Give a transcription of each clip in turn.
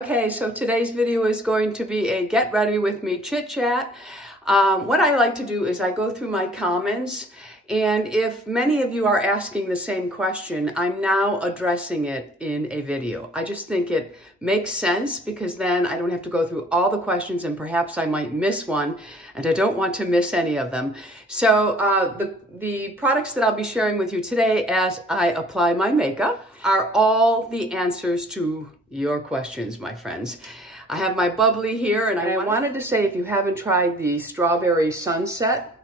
Okay, so today's video is going to be a get ready with me chit chat. What I like to do is I go through my comments, and if many of you are asking the same question, I'm now addressing it in a video. I just think it makes sense because then I don't have to go through all the questions and perhaps I might miss one, and I don't want to miss any of them. So the products that I'll be sharing with you today as I apply my makeup are all the answers to your questions, my friends. I have my bubbly here, and I wanted to say if you haven't tried the Strawberry Sunset,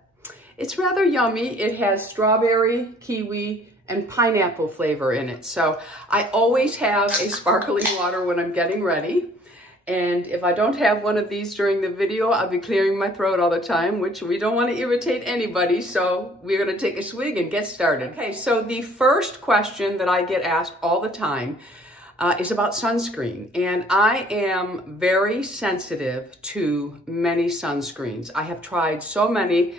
it's rather yummy. It has strawberry, kiwi, and pineapple flavor in it. So I always have a sparkling water when I'm getting ready. And if I don't have one of these during the video, I'll be clearing my throat all the time, which we don't want to irritate anybody. So we're going to take a swig and get started. Okay, so the first question that I get asked all the time is about sunscreen. And I am very sensitive to many sunscreens. I have tried so many.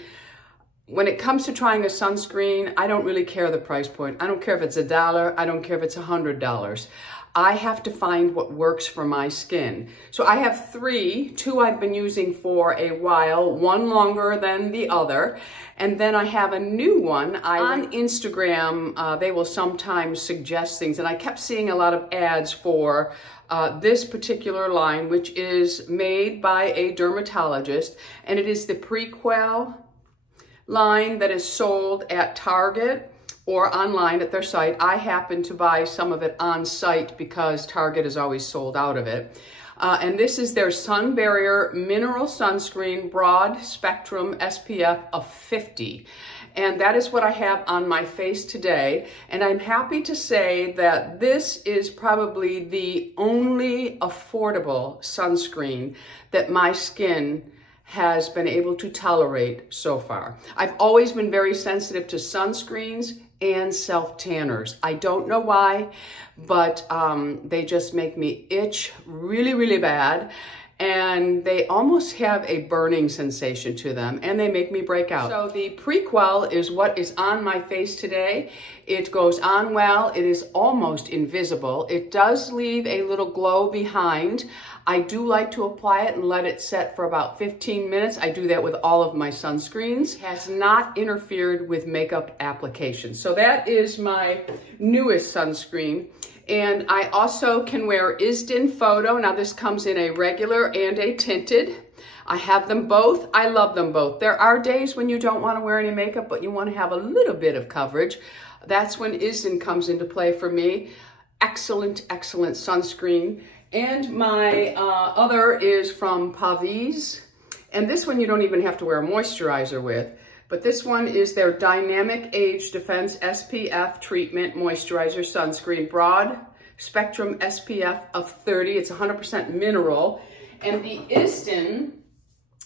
When it comes to trying a sunscreen, I don't really care the price point. I don't care if it's $1. I don't care if it's $100. I have to find what works for my skin. So I have two I've been using for a while, one longer than the other. And then I have a new one. On Instagram, they will sometimes suggest things. And I kept seeing a lot of ads for this particular line, which is made by a dermatologist. And it is the Prequel line that is sold at Target or online at their site. I happen to buy some of it on site because Target is always sold out of it. And this is their Sun Barrier Mineral Sunscreen Broad Spectrum SPF of 50. And that is what I have on my face today. And I'm happy to say that this is probably the only affordable sunscreen that my skin has been able to tolerate so far. I've always been very sensitive to sunscreens and self-tanners. I don't know why, but they just make me itch really, really bad. And they almost have a burning sensation to them, and they make me break out. So the Prequel is what is on my face today. It goes on well. It is almost invisible. It does leave a little glow behind. I do like to apply it and let it set for about 15 minutes. I do that with all of my sunscreens. It has not interfered with makeup application. So that is my newest sunscreen. And I also can wear Isdin Photo. Now this comes in a regular and a tinted. I have them both. I love them both. There are days when you don't want to wear any makeup, but you want to have a little bit of coverage. That's when Isdin comes into play for me. Excellent, excellent sunscreen. And my other is from Pavis. And this one you don't even have to wear a moisturizer with. But this one is their Dynamic Age Defense SPF Treatment Moisturizer Sunscreen Broad Spectrum SPF of 30. It's 100% mineral. And the Isdin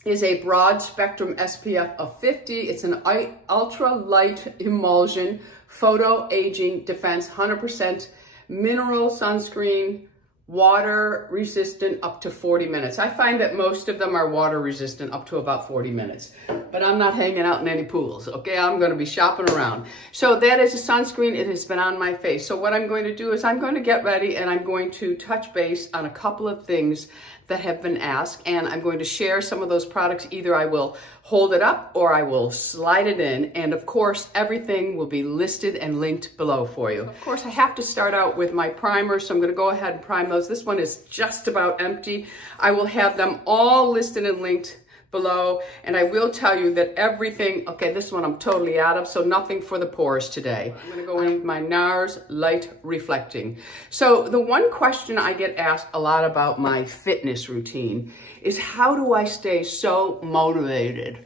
is a Broad Spectrum SPF of 50. It's an ultra light emulsion photo aging defense, 100% mineral sunscreen, water resistant up to 40 minutes. I find that most of them are water resistant up to about 40 minutes, but I'm not hanging out in any pools, okay? I'm gonna be shopping around. So that is a sunscreen. It has been on my face. So what I'm going to do is I'm going to get ready and I'm going to touch base on a couple of things that have been asked, and I'm going to share some of those products. Either I will hold it up or I will slide it in, and of course everything will be listed and linked below for you. Of course I have to start out with my primer, so I'm going to go ahead and prime those. This one is just about empty. I will have them all listed and linked below, and I will tell you that everything, okay, this one I'm totally out of, so nothing for the pores today. I'm going to go in with my NARS Light Reflecting. So the one question I get asked a lot about my fitness routine is how do I stay so motivated?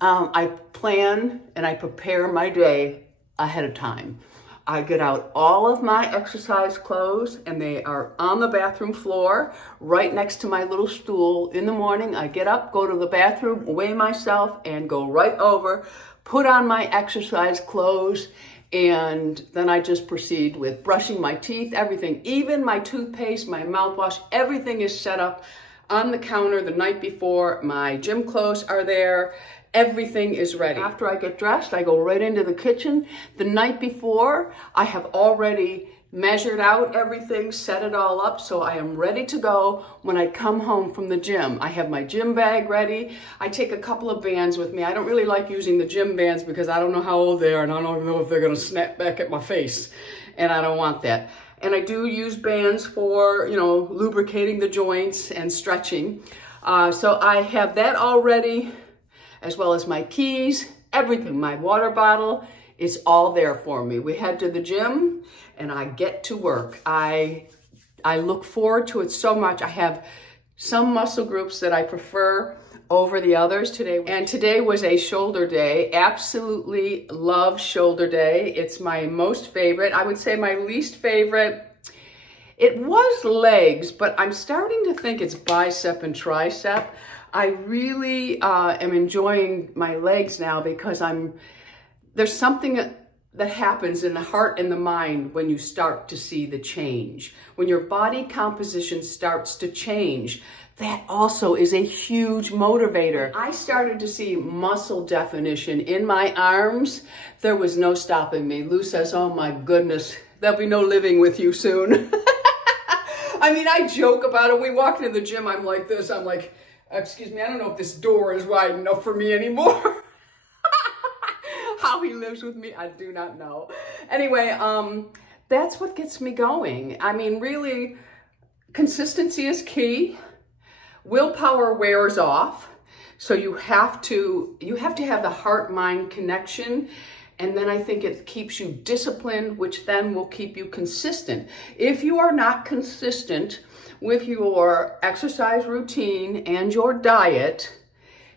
I plan and I prepare my day ahead of time. I get out all of my exercise clothes and they are on the bathroom floor right next to my little stool. In the morning, I get up, go to the bathroom, weigh myself, and go right over, put on my exercise clothes, and then I just proceed with brushing my teeth, everything, even my toothpaste, my mouthwash, everything is set up on the counter the night before. My gym clothes are there. Everything is ready. After I get dressed, I go right into the kitchen. The night before, I have already measured out everything, set it all up, so I am ready to go when I come home from the gym. I have my gym bag ready. I take a couple of bands with me. I don't really like using the gym bands because I don't know how old they are and I don't know if they're gonna snap back at my face, and I don't want that. And I do use bands for, you know, lubricating the joints and stretching. So I have that all ready, as well as my keys, everything, my water bottle. It's all there for me. We head to the gym and I get to work. I look forward to it so much. I have some muscle groups that I prefer over the others today. And today was a shoulder day. Absolutely love shoulder day. It's my most favorite. I would say my least favorite, it was legs, but I'm starting to think it's bicep and tricep. I really am enjoying my legs now because there's something that happens in the heart and the mind when you start to see the change. When your body composition starts to change, that also is a huge motivator. I started to see muscle definition in my arms. There was no stopping me. Lou says, oh my goodness, there'll be no living with you soon. I mean, I joke about it. We walked into the gym, I'm like this. I'm like, excuse me, I don't know if this door is wide enough for me anymore. How he lives with me, I do not know. Anyway, that's what gets me going. I mean, really, consistency is key. Willpower wears off. So you have to have the heart-mind connection. And then I think it keeps you disciplined, which then will keep you consistent. If you are not consistent with your exercise routine and your diet,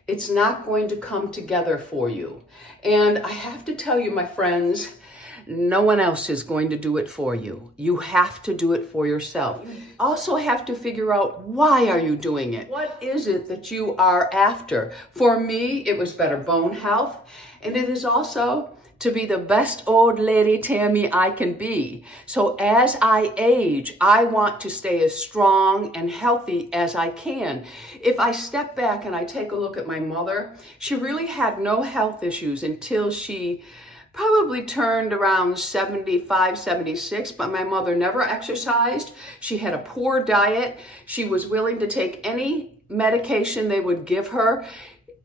it's not going to come together for you. And I have to tell you, my friends, no one else is going to do it for you. You have to do it for yourself. You also have to figure out, why are you doing it? What is it that you are after? For me, it was better bone health, and it is also to be the best old lady Tammy I can be. So as I age, I want to stay as strong and healthy as I can. If I step back and I take a look at my mother, she really had no health issues until she probably turned around 75, 76, but my mother never exercised. She had a poor diet. She was willing to take any medication they would give her.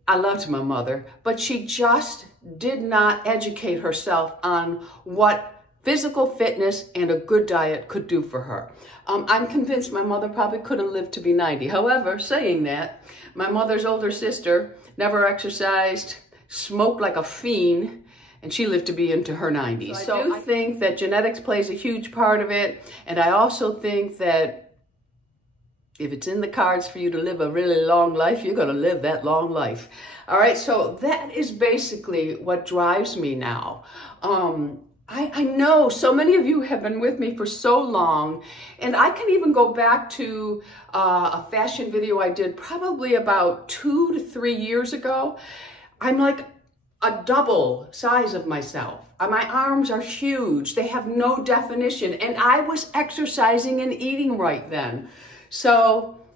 I loved my mother, but she just did not educate herself on what physical fitness and a good diet could do for her. I'm convinced my mother probably could have lived to be 90. However, saying that, my mother's older sister never exercised, smoked like a fiend, and she lived to be into her 90s. So I think that genetics plays a huge part of it, and I also think that if it's in the cards for you to live a really long life, you're going to live that long life. All right, so that is basically what drives me now. I know so many of you have been with me for so long, and I can even go back to a fashion video I did probably about 2 to 3 years ago. I'm like a double size of myself. My arms are huge. They have no definition, and I was exercising and eating right then. So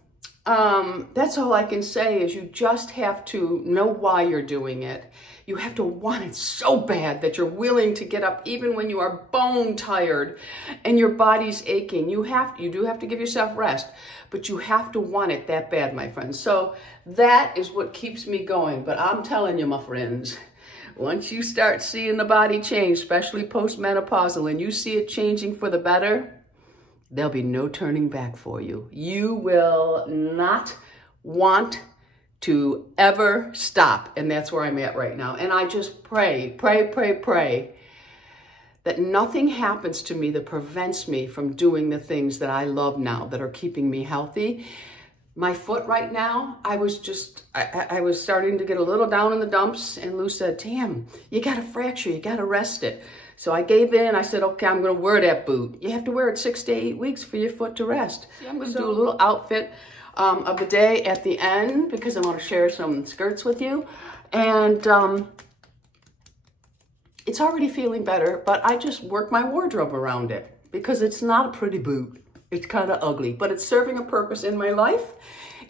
that's all I can say is you just have to know why you're doing it. You have to want it so bad that you're willing to get up even when you are bone tired and your body's aching. You do have to give yourself rest, but you have to want it that bad, my friends. So that is what keeps me going. But I'm telling you, my friends, once you start seeing the body change, especially postmenopausal, and you see it changing for the better, there'll be no turning back for you. You will not want to ever stop. And that's where I'm at right now. And I just pray that nothing happens to me that prevents me from doing the things that I love now, that are keeping me healthy. My foot right now, I was starting to get a little down in the dumps, and Lou said, Tam, you got a fracture, you got to rest it. So I gave in. I said, okay, I'm going to wear that boot. You have to wear it 6 to 8 weeks for your foot to rest. I'm going to do a little outfit of the day at the end because I want to share some skirts with you. And it's already feeling better, but I just work my wardrobe around it because it's not a pretty boot. It's kind of ugly, but it's serving a purpose in my life.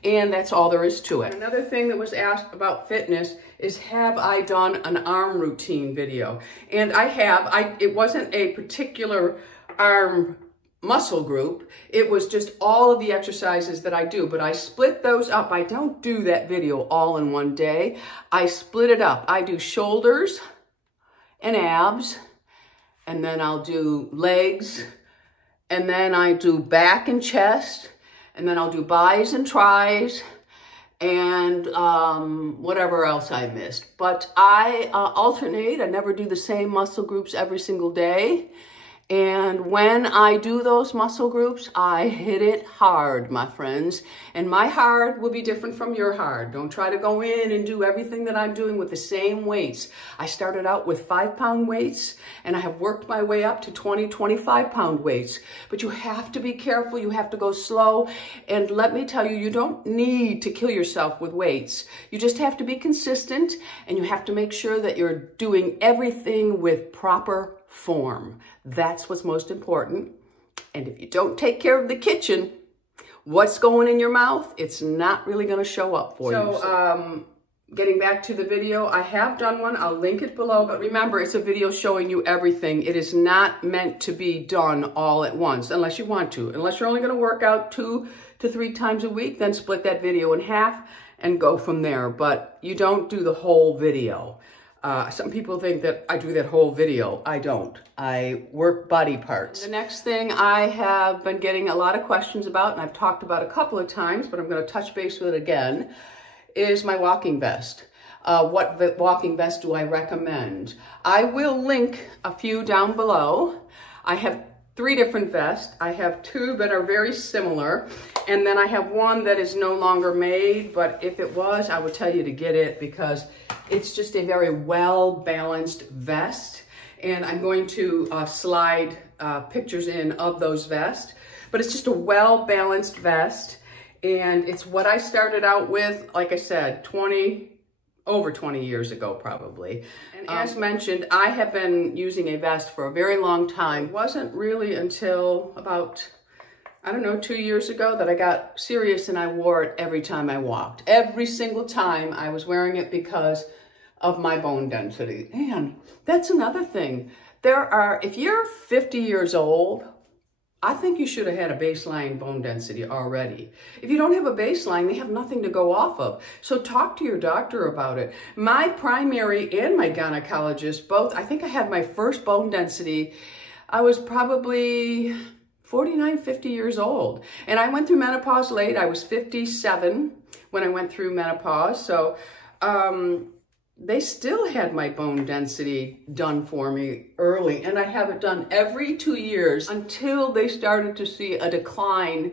And that's all there is to it. Another thing that was asked about fitness is, have I done an arm routine video? And I have. It wasn't a particular arm muscle group, it was just all of the exercises that I do, but I split those up. I don't do that video all in one day. I split it up. I do shoulders and abs, and then I'll do legs, and then I do back and chest, and then I'll do bis and tris, and whatever else I missed. But I alternate. I never do the same muscle groups every single day. And when I do those muscle groups, I hit it hard, my friends. And my hard will be different from your hard. Don't try to go in and do everything that I'm doing with the same weights. I started out with 5-pound weights, and I have worked my way up to 20, 25-pound weights. But you have to be careful. You have to go slow. And let me tell you, you don't need to kill yourself with weights. You just have to be consistent, and you have to make sure that you're doing everything with proper form. That's what's most important. And if you don't take care of the kitchen, what's going in your mouth, it's not really going to show up for you. So getting back to the video, I have done one. I'll link it below. But remember, it's a video showing you everything. It is not meant to be done all at once, unless you want to. Unless you're only going to work out 2 to 3 times a week, then split that video in half and go from there. But you don't do the whole video. Some people think that I do that whole video. I don't. I work body parts. The next thing I have been getting a lot of questions about, and I've talked about a couple of times, but I'm going to touch base with it again, is my walking vest. What walking vest do I recommend? I will link a few down below. I have 3 different vests. I have 2 that are very similar, and then I have one that is no longer made, but if it was, I would tell you to get it because it's just a very well-balanced vest, and I'm going to slide pictures in of those vests, but it's just a well-balanced vest, and it's what I started out with, like I said, over 20 years ago, probably. And as mentioned, I have been using a vest for a very long time. It wasn't really until about, I don't know, 2 years ago that I got serious and I wore it every time I walked. Every single time I was wearing it because of my bone density. And that's another thing. If you're 50 years old, I think you should have had a baseline bone density already. If you don't have a baseline, they have nothing to go off of. So talk to your doctor about it. My primary and my gynecologist both, I think I had my first bone density, I was probably 49, 50 years old. And I went through menopause late. I was 57 when I went through menopause. So they still had my bone density done for me early, and I have it done every 2 years until they started to see a decline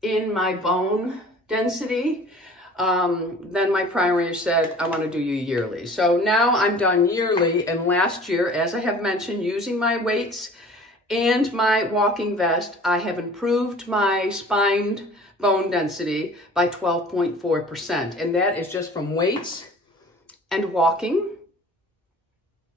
in my bone density. Then my primary said, I want to do you yearly. So now I'm done yearly, and last year, as I have mentioned, using my weights and my walking vest, I have improved my spine bone density by 12.4%, and that is just from weights and walking,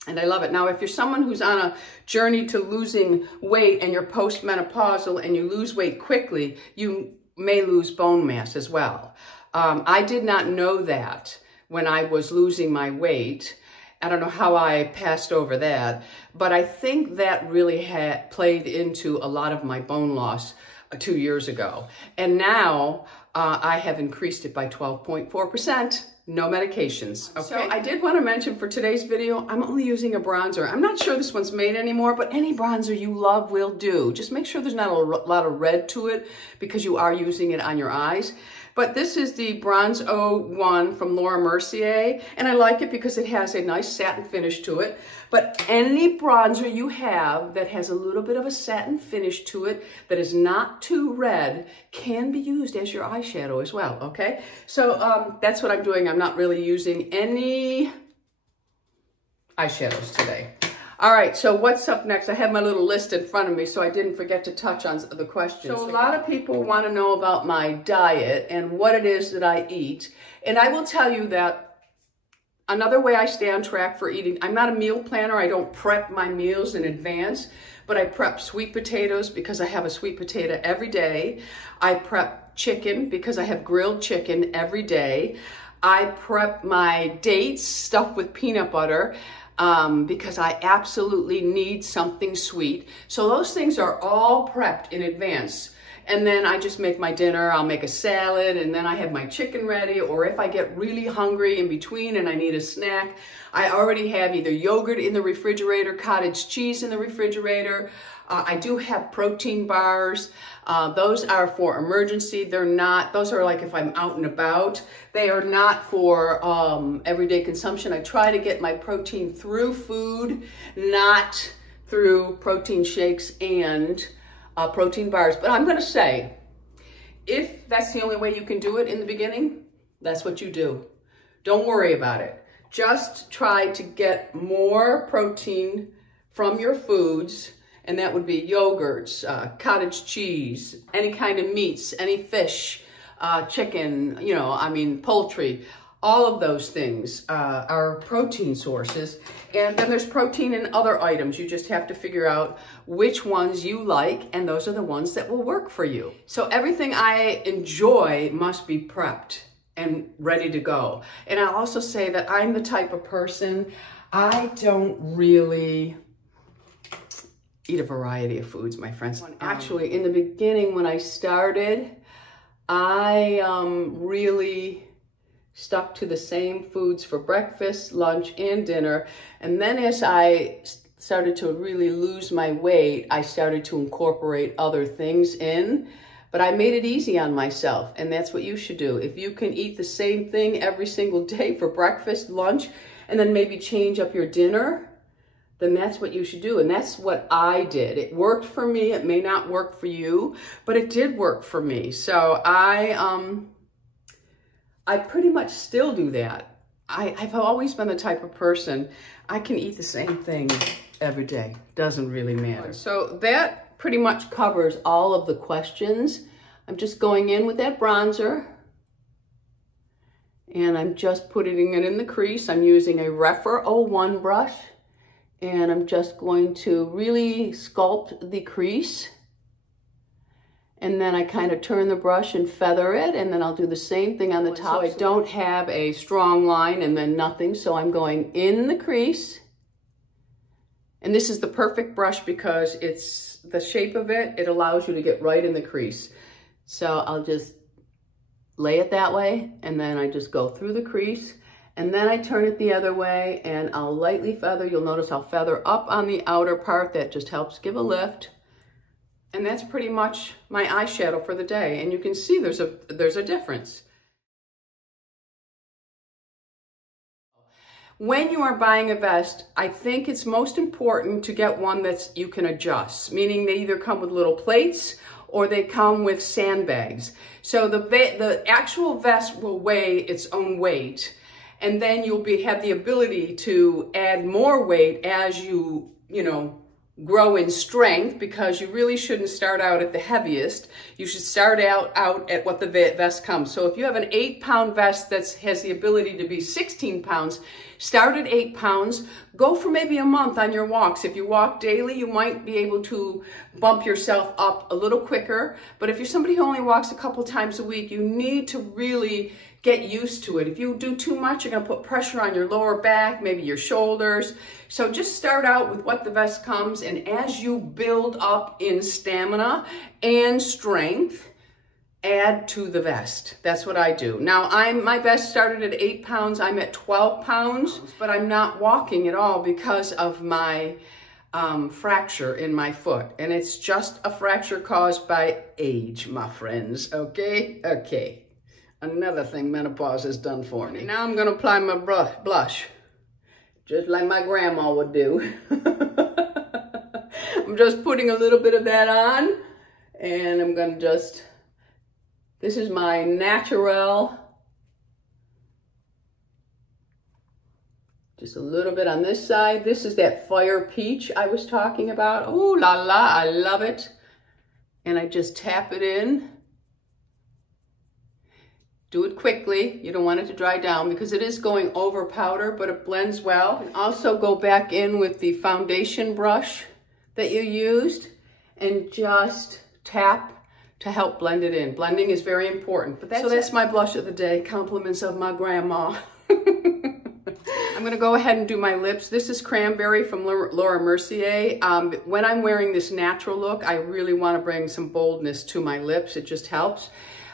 and I love it. Now, if you're someone who's on a journey to losing weight and you're postmenopausal and you lose weight quickly, you may lose bone mass as well. I did not know that when I was losing my weight. I don't know how I passed over that, but I think that really had played into a lot of my bone loss 2 years ago. And now I have increased it by 12.4%. No medications. Okay. So I did want to mention for today's video, I'm only using a bronzer. I'm not sure this one's made anymore, but any bronzer you love will do. Just make sure there's not a lot of red to it because you are using it on your eyes. But this is the Bronze 01 from Laura Mercier, and I like it because it has a nice satin finish to it. But any bronzer you have that has a little bit of a satin finish to it that is not too red can be used as your eyeshadow as well, okay? So that's what I'm doing. I'm not really using any eyeshadows today. All right, so what's up next? I have my little list in front of me, so I didn't forget to touch on the questions. So a lot of people want to know about my diet and what it is that I eat. And I will tell you that another way I stay on track for eating, I'm not a meal planner. I don't prep my meals in advance, but I prep sweet potatoes because I have a sweet potato every day. I prep chicken because I have grilled chicken every day. I prep my dates stuffed with peanut butter. because I absolutely need something sweet. So those things are all prepped in advance. And then I just make my dinner, I'll make a salad, and then I have my chicken ready, or if I get really hungry in between and I need a snack, I already have either yogurt in the refrigerator, cottage cheese in the refrigerator. I do have protein bars. Those are for emergency. They're not, those are like if I'm out and about. They are not for everyday consumption. I try to get my protein through food, not through protein shakes and protein bars. But I'm gonna say, if that's the only way you can do it in the beginning, that's what you do. Don't worry about it. Just try to get more protein from your foods, and that would be yogurts, cottage cheese, any kind of meats, any fish, chicken, you know, I mean, poultry. All of those things are protein sources. And then there's protein in other items. You just have to figure out which ones you like, and those are the ones that will work for you. So everything I enjoy must be prepped and ready to go. And I'll also say that I'm the type of person, I don't really eat a variety of foods, my friends. Actually, in the beginning when I started, I really stuck to the same foods for breakfast, lunch, and dinner. And then as I started to really lose my weight, I started to incorporate other things in. But I made it easy on myself, and that's what you should do. If you can eat the same thing every single day for breakfast, lunch, and then maybe change up your dinner, then that's what you should do. And that's what I did. It worked for me. It may not work for you, but it did work for me. So I pretty much still do that. I've always been the type of person, I can eat the same thing every day. Doesn't really matter. So that pretty much covers all of the questions. I'm just going in with that bronzer, and I'm just putting it in the crease. I'm using a Refer 01 brush, and I'm just going to really sculpt the crease. And then I kind of turn the brush and feather it, and then I'll do the same thing on the top. So I don't have a strong line and then nothing, so I'm going in the crease. And this is the perfect brush because it's the shape of it, it allows you to get right in the crease. So I'll just lay it that way, and then I just go through the crease, and then I turn it the other way, and I'll lightly feather. You'll notice I'll feather up on the outer part. That just helps give a lift. And that's pretty much my eyeshadow for the day. And you can see there's a difference. When you are buying a vest, I think it's most important to get one that you can adjust, meaning they either come with little plates or they come with sandbags. So the actual vest will weigh its own weight, and then you'll have the ability to add more weight as you grow in strength, because you really shouldn't start out at the heaviest. You should start out at what the vest comes. So if you have an 8-pound vest that has the ability to be 16 pounds, start at 8 pounds, go for maybe a month on your walks. If you walk daily, you might be able to bump yourself up a little quicker. But if you're somebody who only walks a couple times a week, you need to really get used to it. If you do too much, you're gonna put pressure on your lower back, maybe your shoulders. So just start out with what the vest comes, and as you build up in stamina and strength, add to the vest. That's what I do. Now, my vest started at 8 pounds, I'm at 12 pounds, but I'm not walking at all because of my fracture in my foot. And it's just a fracture caused by age, my friends, okay? Okay. Another thing menopause has done for me. Now I'm gonna apply my blush, just like my grandma would do. I'm just putting a little bit of that on, and I'm gonna this is my natural, just a little bit on this side. This is that fire peach I was talking about. Oh la la, I love it. And I just tap it in. Do it quickly. You don't want it to dry down because it is going over powder, but it blends well. And also go back in with the foundation brush that you used and just tap to help blend it in. Blending is very important. But that's my blush of the day. Compliments of my grandma. I'm gonna go ahead and do my lips. This is Cranberry from Laura Mercier. When I'm wearing this natural look, I really wanna bring some boldness to my lips. It just helps.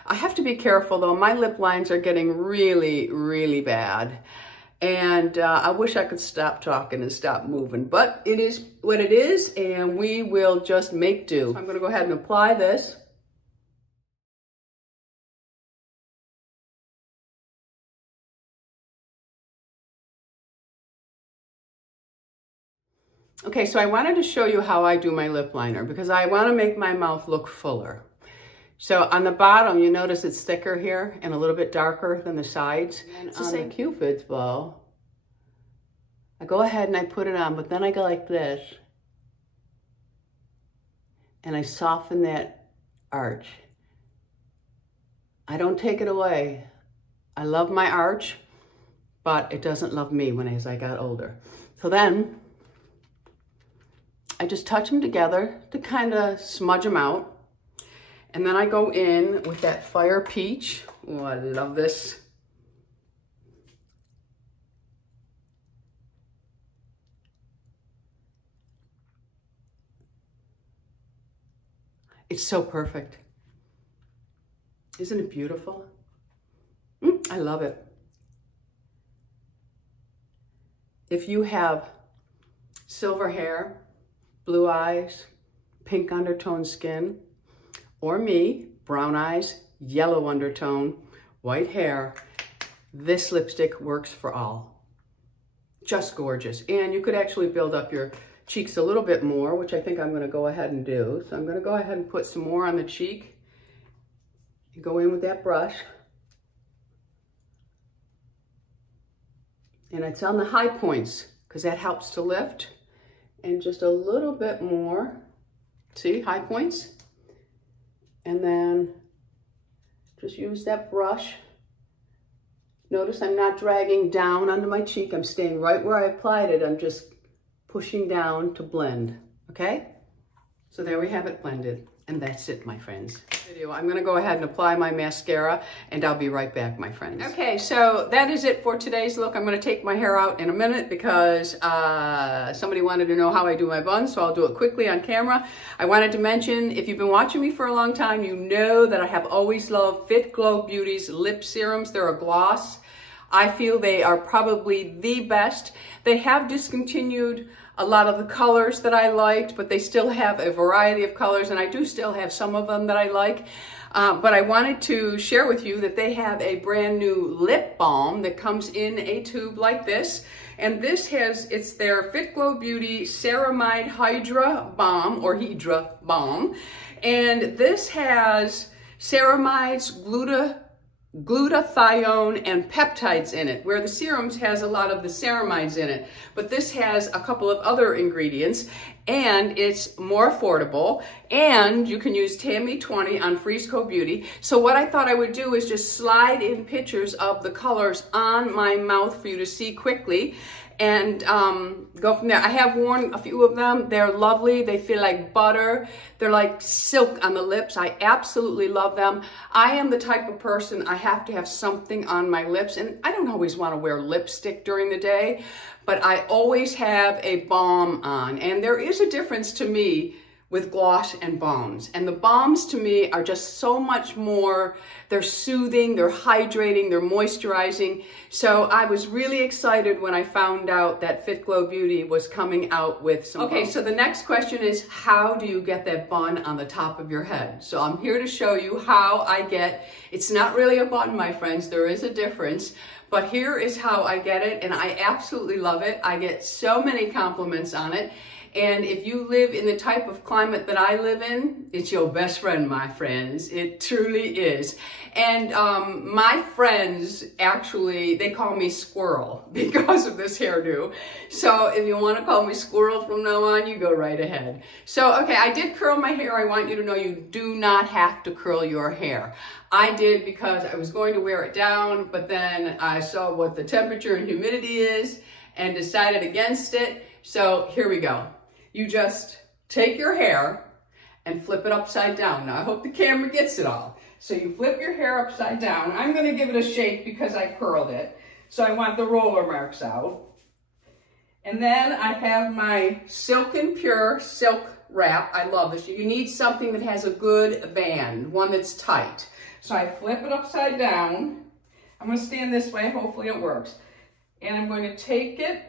I have to be careful though. My lip lines are getting really, really bad. And I wish I could stop talking and stop moving, but it is what it is, and we will just make do. So I'm gonna go ahead and apply this. Okay, so I wanted to show you how I do my lip liner because I want to make my mouth look fuller. So on the bottom, you notice it's thicker here and a little bit darker than the sides. And on the Cupid's bow, I go ahead and I put it on, but then I go like this. And I soften that arch. I don't take it away. I love my arch, but it doesn't love me as I got older. So then, I just touch them together to kind of smudge them out. And then I go in with that Fire Peach. Oh, I love this. It's so perfect. Isn't it beautiful? I love it. If you have silver hair, blue eyes, pink undertone skin, or me, brown eyes, yellow undertone, white hair, this lipstick works for all. Just gorgeous. And you could actually build up your cheeks a little bit more, which I think I'm gonna go ahead and do. So I'm gonna go ahead and put some more on the cheek. You go in with that brush. And it's on the high points because that helps to lift. And just a little bit more, see, high points. And then just use that brush. Notice I'm not dragging down onto my cheek. I'm staying right where I applied it. I'm just pushing down to blend, okay? So there we have it blended. And that's it, my friends. I'm gonna go ahead and apply my mascara and I'll be right back, my friends. Okay, so that is it for today's look. I'm gonna take my hair out in a minute because somebody wanted to know how I do my buns, so I'll do it quickly on camera. I wanted to mention, if you've been watching me for a long time, you know that I have always loved Fit Glow Beauties lip serums. They're a gloss. I feel they are probably the best. They have discontinued a lot of the colors that I liked, but they still have a variety of colors, and I do still have some of them that I like. But I wanted to share with you that they have a brand new lip balm that comes in a tube like this. And this it's their Fit Glow Beauty Ceramide Hydra Balm, or Hydra Balm. And this has ceramides, glutathione and peptides in it, where the serums has a lot of the ceramides in it, but this has a couple of other ingredients, and it's more affordable, and you can use Tammy 20 on Frisco Beauty. So what I thought I would do is just slide in pictures of the colors on my mouth for you to see quickly, and go from there. I have worn a few of them. They're lovely. They feel like butter. They're like silk on the lips. I absolutely love them. I am the type of person, I have to have something on my lips, and I don't always want to wear lipstick during the day, but I always have a balm on. And there is a difference to me with gloss and balms. And the balms to me are just so much more, they're soothing, they're hydrating, they're moisturizing. So I was really excited when I found out that Fit Glow Beauty was coming out with some balms. So the next question is, how do you get that bun on the top of your head? So I'm here to show you how I get, it's not really a bun, my friends, there is a difference. But here is how I get it, and I absolutely love it. I get so many compliments on it. And if you live in the type of climate that I live in, it's your best friend, my friends. It truly is. And my friends, actually, they call me Squirrel because of this hairdo. So if you want to call me Squirrel from now on, you go right ahead. So, okay, I did curl my hair. I want you to know you do not have to curl your hair. I did because I was going to wear it down, but then I saw what the temperature and humidity is and decided against it. So here we go. You just take your hair and flip it upside down. Now, I hope the camera gets it all. So you flip your hair upside down. I'm going to give it a shake because I curled it. So I want the roller marks out. And then I have my Silken Pure Silk Wrap. I love this. You need something that has a good band, one that's tight. So I flip it upside down. I'm going to stand this way. Hopefully it works. And I'm going to take it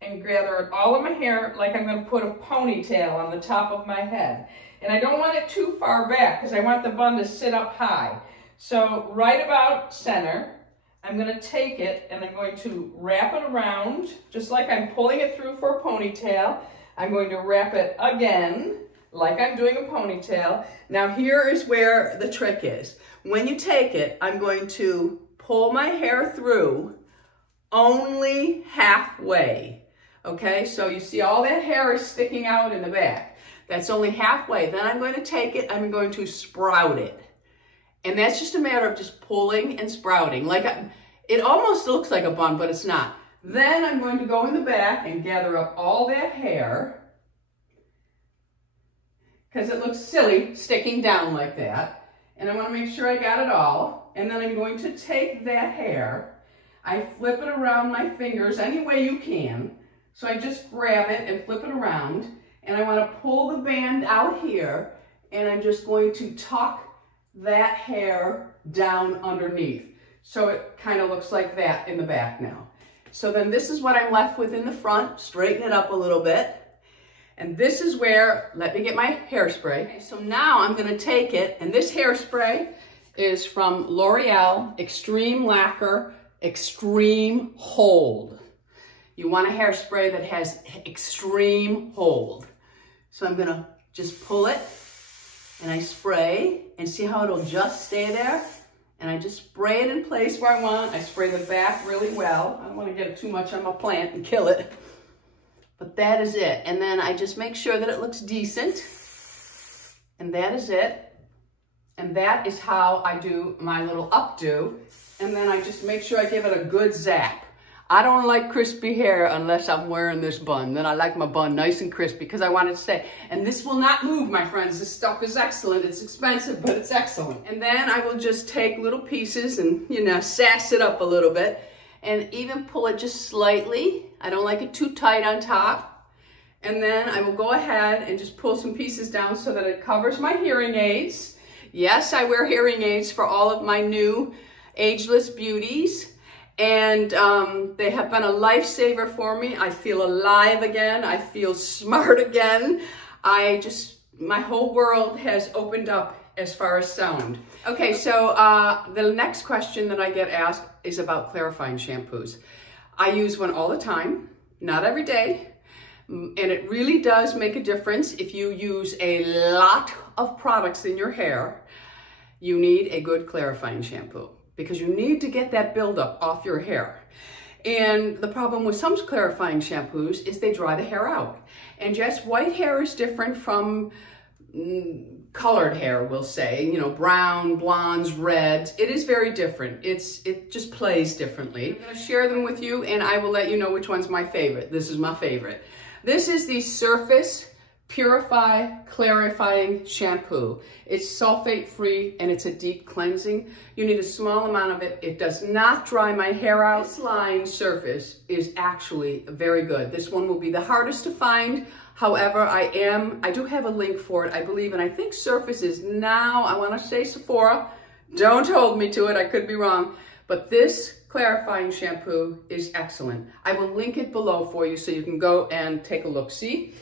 and gather all of my hair like I'm going to put a ponytail on the top of my head. And I don't want it too far back because I want the bun to sit up high. So right about center, I'm going to take it and I'm going to wrap it around just like I'm pulling it through for a ponytail. I'm going to wrap it again like I'm doing a ponytail. Now here is where the trick is. When you take it, I'm going to pull my hair through only halfway. Okay, so you see all that hair is sticking out in the back. That's only halfway. Then I'm going to take it, I'm going to sprout it. And that's just a matter of just pulling and sprouting. It almost looks like a bun, but it's not. Then I'm going to go in the back and gather up all that hair because it looks silly sticking down like that. And I want to make sure I got it all. And then I'm going to take that hair, I flip it around my fingers any way you can. So I just grab it and flip it around. And I want to pull the band out here. And I'm just going to tuck that hair down underneath. So it kind of looks like that in the back now. So then this is what I'm left with in the front. Straighten it up a little bit. And this is where, let me get my hairspray. Okay, so now I'm going to take it, and this hairspray is from L'Oreal Extreme Lacquer Extreme Hold. You want a hairspray that has extreme hold. So I'm going to just pull it, and I spray, and see how it'll just stay there? And I just spray it in place where I want. I spray the back really well. I don't want to get it too much on my plant and kill it. But that is it. And then I just make sure that it looks decent. And that is it. And that is how I do my little updo. And then I just make sure I give it a good zap. I don't like crispy hair unless I'm wearing this bun. Then I like my bun nice and crispy because I want it to stay. And this will not move, my friends. This stuff is excellent. It's expensive, but it's excellent. And then I will just take little pieces and, you know, sass it up a little bit and even pull it just slightly. I don't like it too tight on top. And then I will go ahead and just pull some pieces down so that it covers my hearing aids. Yes, I wear hearing aids for all of my new Ageless Beauties. And they have been a lifesaver for me. I feel alive again. I feel smart again. My whole world has opened up as far as sound. Okay, so the next question that I get asked is about clarifying shampoos. I use one all the time, not every day. And it really does make a difference if you use a lot of products in your hair. You need a good clarifying shampoo, because you need to get that buildup off your hair. And the problem with some clarifying shampoos is they dry the hair out. And just white hair is different from colored hair, we'll say, you know, brown, blondes, reds. It is very different. It just plays differently. I'm gonna share them with you and I will let you know which one's my favorite. This is my favorite. This is the Surface Purify Clarifying Shampoo. It's sulfate free and it's a deep cleansing. You need a small amount of it. It does not dry my hair out. This line Surface is actually very good. This one will be the hardest to find. However, I do have a link for it, I believe, and I think Surface is now, I want to say Sephora. Don't hold me to it, I could be wrong. But this clarifying shampoo is excellent. I will link it below for you so you can go and take a look. See?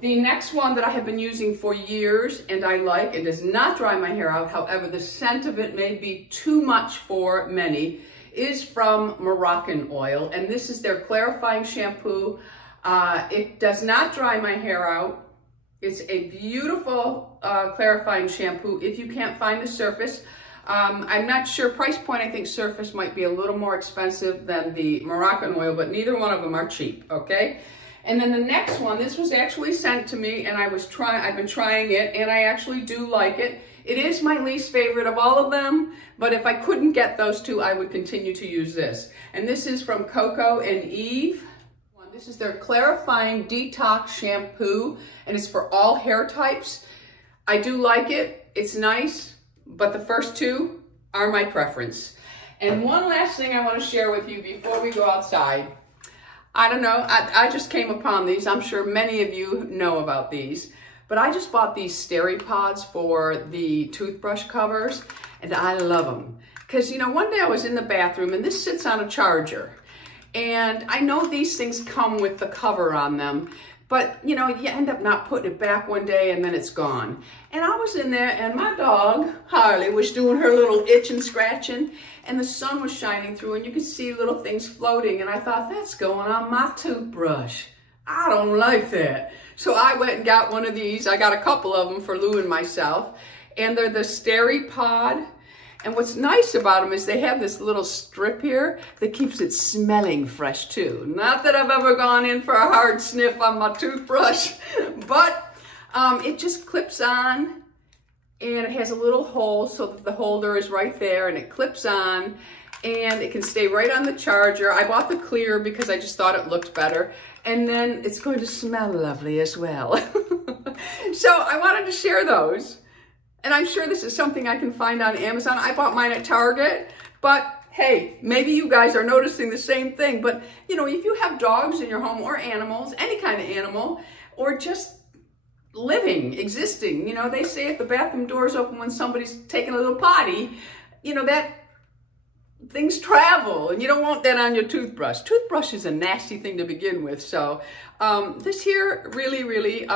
The next one that I have been using for years and I like, it does not dry my hair out, however, the scent of it may be too much for many, is from Moroccan Oil. And this is their clarifying shampoo. It does not dry my hair out. It's a beautiful clarifying shampoo if you can't find the Surface. I'm not sure, price point, I think Surface might be a little more expensive than the Moroccan Oil, but neither one of them are cheap, okay? And then the next one, this was actually sent to me and I've been trying it and I actually do like it. It is my least favorite of all of them, but if I couldn't get those two, I would continue to use this. And this is from Coco and Eve. This is their Clarifying Detox Shampoo and it's for all hair types. I do like it, it's nice. But the first two are my preference. And one last thing I want to share with you before we go outside. I don't know, I just came upon these. I'm sure many of you know about these, but I just bought these Steri-Pods for the toothbrush covers, and I love them. Because, you know, one day I was in the bathroom, and this sits on a charger. And I know these things come with the cover on them, but, you know, you end up not putting it back one day, and then it's gone. And I was in there, and my dog, Harley, was doing her little itch and scratching, and the sun was shining through, and you could see little things floating, and I thought, that's going on my toothbrush. I don't like that. So I went and got one of these. I got a couple of them for Lou and myself, and they're the Steri-Pod. And what's nice about them is they have this little strip here that keeps it smelling fresh too. Not that I've ever gone in for a hard sniff on my toothbrush, but it just clips on, and it has a little hole so that the holder is right there, and it clips on, and it can stay right on the charger. I bought the clear because I just thought it looked better, and then it's going to smell lovely as well. So I wanted to share those. And I'm sure this is something I can find on Amazon. I bought mine at Target, but hey, maybe you guys are noticing the same thing. But, you know, if you have dogs in your home or animals, any kind of animal, or just living, existing, you know, they say if the bathroom door is open when somebody's taking a little potty, you know, that things travel, and you don't want that on your toothbrush. Toothbrush is a nasty thing to begin with, so this here really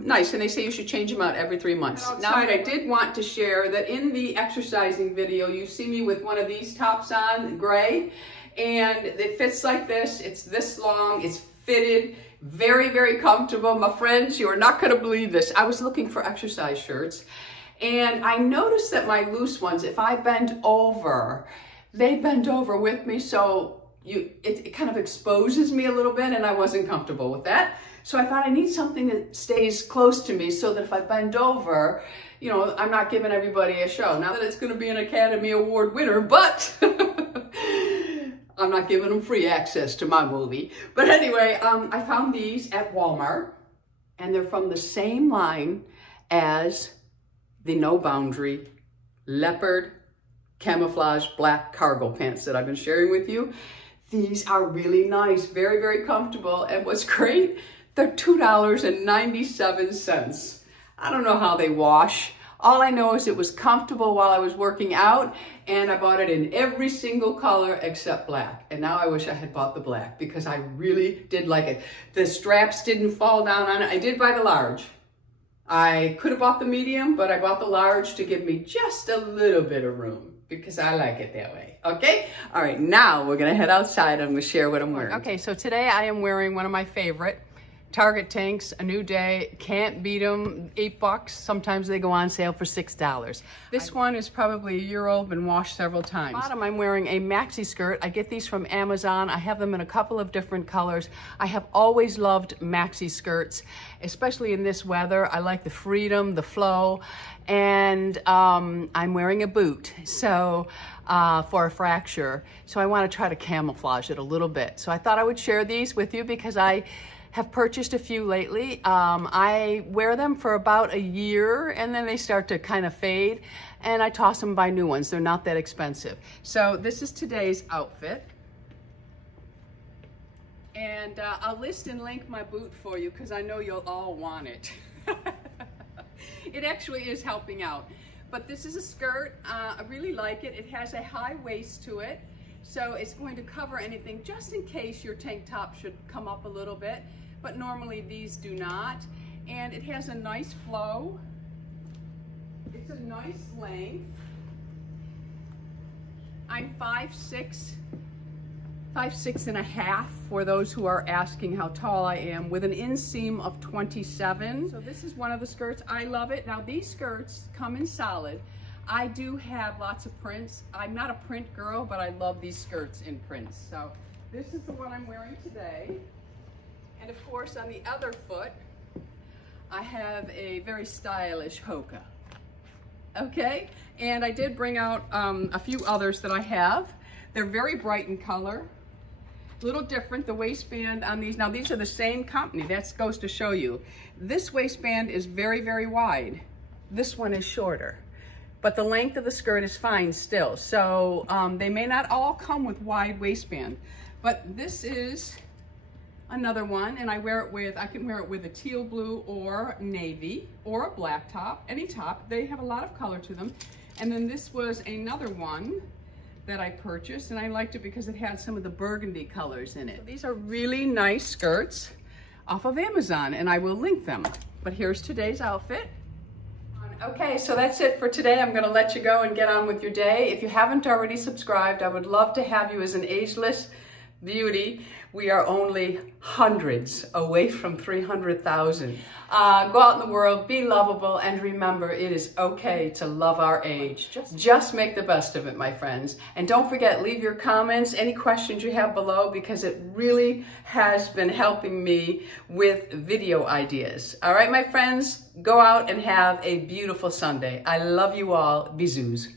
nice, and they say you should change them out every 3 months. Now, I did want to share that in the exercising video, you see me with one of these tops on, gray, and it fits like this. It's this long, it's fitted, very comfortable. My friends, you are not going to believe this. I was looking for exercise shirts, and I noticed that my loose ones, if I bend over, they bend over with me, so it kind of exposes me a little bit, and I wasn't comfortable with that. So I thought I need something that stays close to me so that if I bend over, you know, I'm not giving everybody a show. Not that it's going to be an Academy Award winner, but I'm not giving them free access to my movie. But anyway, I found these at Walmart, and they're from the same line as the No Boundary Leopard camouflage black cargo pants that I've been sharing with you. These are really nice, very comfortable, and what's great, they're $2.97. I don't know how they wash. All I know is it was comfortable while I was working out, and I bought it in every single color except black. And now I wish I had bought the black because I really did like it. The straps didn't fall down on it. I did buy the large. I could have bought the medium, but I bought the large to give me just a little bit of room, because I like it that way, okay? All right, now we're gonna head outside and I'm gonna share what I'm wearing. Okay, so today I am wearing one of my favorite Target tanks, A New Day. Can't beat them, $8. Sometimes they go on sale for $6. This one is probably a year old, been washed several times. Bottom, I'm wearing a maxi skirt. I get these from Amazon. I have them in a couple of different colors. I have always loved maxi skirts, especially in this weather. I like the freedom, the flow, and I'm wearing a boot, so for a fracture. So I want to try to camouflage it a little bit. So I thought I would share these with you because I have purchased a few lately. I wear them for about a year, and then they start to kind of fade, and I toss them, buy new ones. They're not that expensive. So this is today's outfit. And I'll list and link my boot for you because I know you'll all want it. It actually is helping out. But this is a skirt. I really like it. It has a high waist to it, so it's going to cover anything just in case your tank top should come up a little bit, but normally these do not. And it has a nice flow. It's a nice length. I'm 5'6", 5'6.5" for those who are asking how tall I am, with an inseam of 27. So this is one of the skirts. I love it. Now these skirts come in solid. I do have lots of prints. I'm not a print girl, but I love these skirts in prints. So this is the one I'm wearing today. And of course, on the other foot, I have a very stylish Hoka. Okay, and I did bring out a few others that I have. They're very bright in color. A little different, the waistband on these. Now these are the same company, that goes to show you. This waistband is very wide. This one is shorter, but the length of the skirt is fine still. So they may not all come with wide waistband, but this is another one, and I can wear it with a teal blue or navy or a black top, any top. They have a lot of color to them. And then this was another one that I purchased, and I liked it because it had some of the burgundy colors in it. So these are really nice skirts off of Amazon, and I will link them. But here's today's outfit. Okay, so that's it for today. I'm gonna let you go and get on with your day. If you haven't already subscribed, I would love to have you as an Ageless Beauty. We are only hundreds away from 300,000. Go out in the world, be lovable, and remember, it is okay to love our age. Just make the best of it, my friends. And don't forget, leave your comments, any questions you have below, because it really has been helping me with video ideas. All right, my friends, go out and have a beautiful Sunday. I love you all. Bisous.